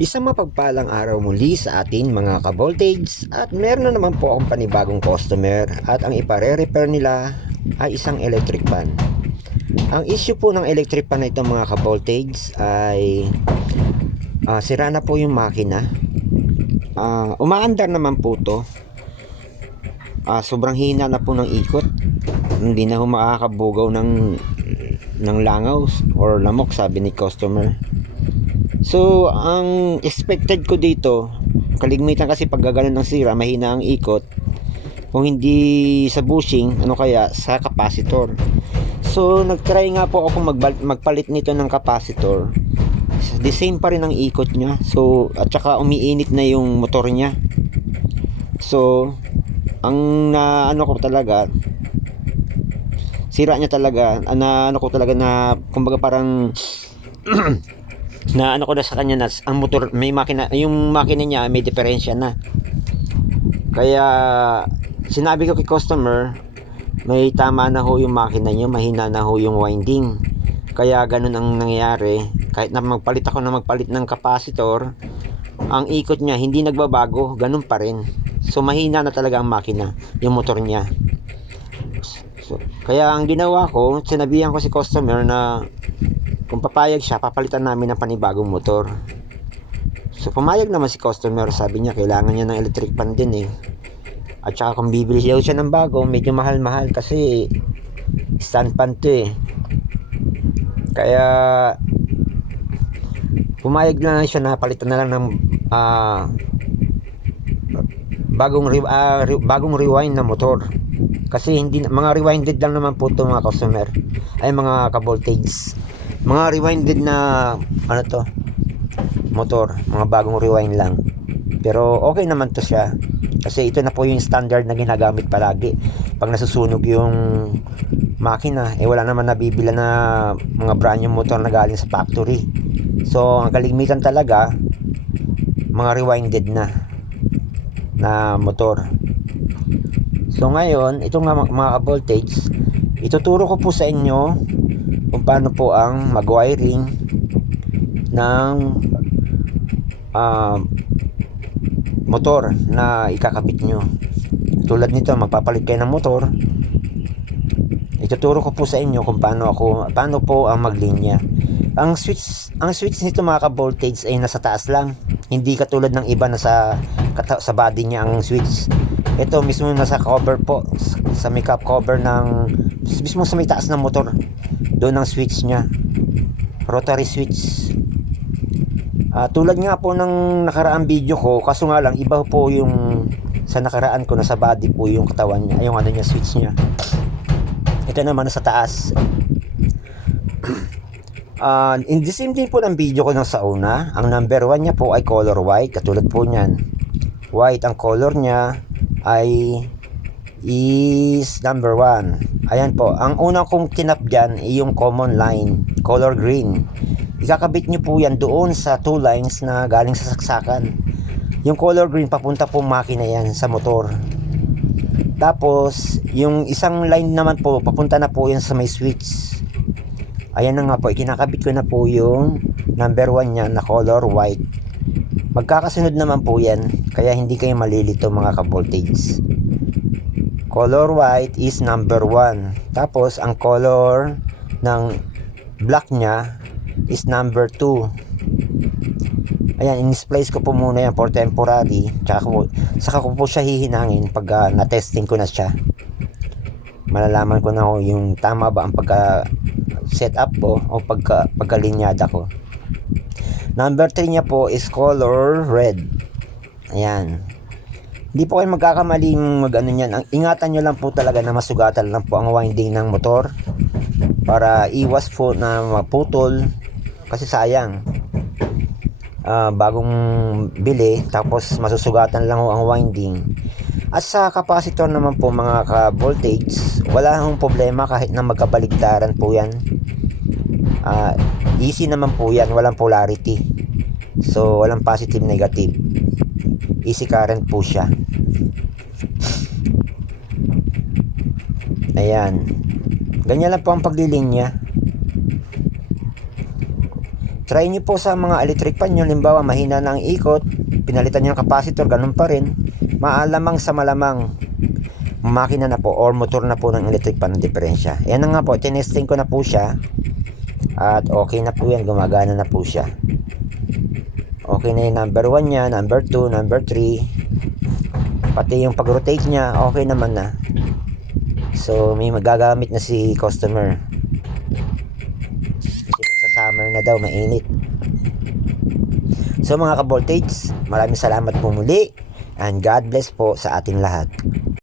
Isang mapagpalang araw muli sa atin mga ka-voltage at meron na naman po akong panibagong customer at ang ipare-repair nila ay isang electric fan. Ang issue po ng electric fan na ito mga ka-voltage ay sira na po yung makina. Umaandar naman po to. Sobrang hina na po ng ikot. Hindi na makakabugaw ng langaw or lamok, sabi ni customer. So, ang expected ko dito, kaligmitan kasi pag gaganon ng sira, mahina ang ikot. Kung hindi sa bushing, ano kaya sa capacitor. So, nagtry nga po ako magpalit nito ng capacitor. The same pa rin ang ikot niya. So, at saka umiinit na yung motor niya. So, ang ano ko talaga, sira niya talaga, ano ko talaga na, kumbaga parang na ano ko na sa kanya na ang motor, may makina, yung makina niya may diferensya na. Kaya sinabi ko kay customer, may tama na ho yung makina niyo, mahina na ho yung winding. Kaya ganun ang nangyayari. Kahit na magpalit ng capacitor, ang ikot niya hindi nagbabago, ganun pa rin. So mahina na talaga ang makina, yung motor niya. So, kaya ang ginawa ko, sinabihan ko si customer na kung papayag siya, papalitan namin ng panibagong motor. So pumayag naman si customer, sabi niya kailangan niya ng electric fan din eh. At saka kung bibili daw siya ng bago, medyo mahal-mahal kasi stand fan to eh. Kaya pumayag na lang siya na palitan na lang ng bagong rewind na motor. Kasi hindi mga rewinded lang naman po to mga customer, ay mga ka-voltage. Mga rewinded na ano to, motor, mga bagong rewind lang. Pero okay naman to siya. Kasi ito na po yung standard na ginagamit palagi. Pag nasusunog yung makina, wala naman nabibila na mga brand new motor na galing sa factory. So, ang kalimitan talaga, mga rewinded na motor. So, ngayon, ito nga mga voltage, ituturo ko po sa inyo kung paano po ang mag-wiring ng motor na ikakabit nyo. Tulad nito, magpapalit kayo ng motor, ituturo ko po sa inyo kung paano po ang maglinya. Ang switch nito mga ka-voltage ay nasa taas lang, hindi katulad ng iba na sa body niya ang switch. Ito mismo nasa cover po, sa may cap cover ng mismo sa may taas ng motor, doon ang switch niya, rotary switch. Tulad nga po ng nakaraang video ko, kaso nga lang iba po yung sa nakaraan ko, nasa body po yung katawan niya, yung ano niya, switch niya. Ito naman nasa taas. In the same din po ng video ko nang sa una, ang number 1 niya po ay color white, katulad po niyan. White ang color niya is number 1. Ayan po, ang unang kong tinap dyan ay yung common line, color green. Ikakabit nyo po yan doon sa 2 lines na galing sa saksakan. Yung color green, papunta po makina yan sa motor. Tapos yung isang line naman po, papunta na po yan sa may switch. Ayan na nga po, ikinakabit ko na po yung number 1 nya na color white. Magkakasunod naman po yan, kaya hindi kayo malilito mga ka-voltage. Color white is number 1. Tapos ang color ng black nya is number 2. Ayan, in-place ko po muna yan for temporary. Saka ko po siya hihinangin pag na-testing ko na siya. Malalaman ko na yung tama ba ang pagka-setup ko o pagkalinyada ko. Number 3 niya po is color red. Ayan. Hindi po kayo magkakamali mag-ano niyan. Ingatan nyo lang po talaga na masugatan lang po ang winding ng motor para iwas po na maputol. Kasi sayang. Bagong bili tapos masusugatan lang ang winding. At sa capacitor naman po mga ka-voltage, wala hong problema kahit na magkabaligtaran po yan. Easy naman po yan, walang polarity. So walang positive negative, easy current po siya. Ayan, ganyan lang po ang paglilinya. Try nyo po sa mga electric pan nyo, limbawa mahina na ang ikot, pinalitan nyo ng capacitor, ganun pa rin, maalamang sa malamang makina na po or motor na po ng electric pan ang diferensya. Yan na nga po, tinesting ko na po siya at okay na po yan, gumagana na po siya. Okay na yung number 1 nya, number 2, number 3, pati yung pag-rotate nya okay naman na. So may magagamit na si customer kasi sa summer na daw mainit. So mga ka-voltage, maraming salamat po muli and God bless po sa ating lahat.